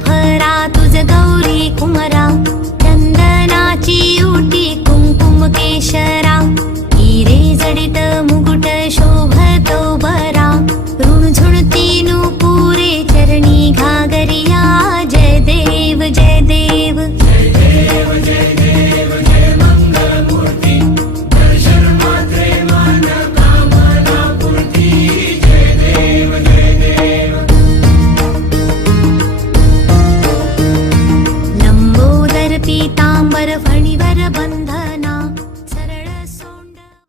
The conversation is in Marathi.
फरा तुझ गौरी कुमरा, चंदनाची उटी कुंकुम केशरा, हिरे जडित मुकुट शोभतो बरा, ऋणझुणती नुपुरे चरणी घागरिया, जय देव जय देव जय देव जय देव जय मंगल मूर्ती, दर्शन मात्रे मान कामना पूर्ती, जय देव जय देव। लंबोदर पीतांबर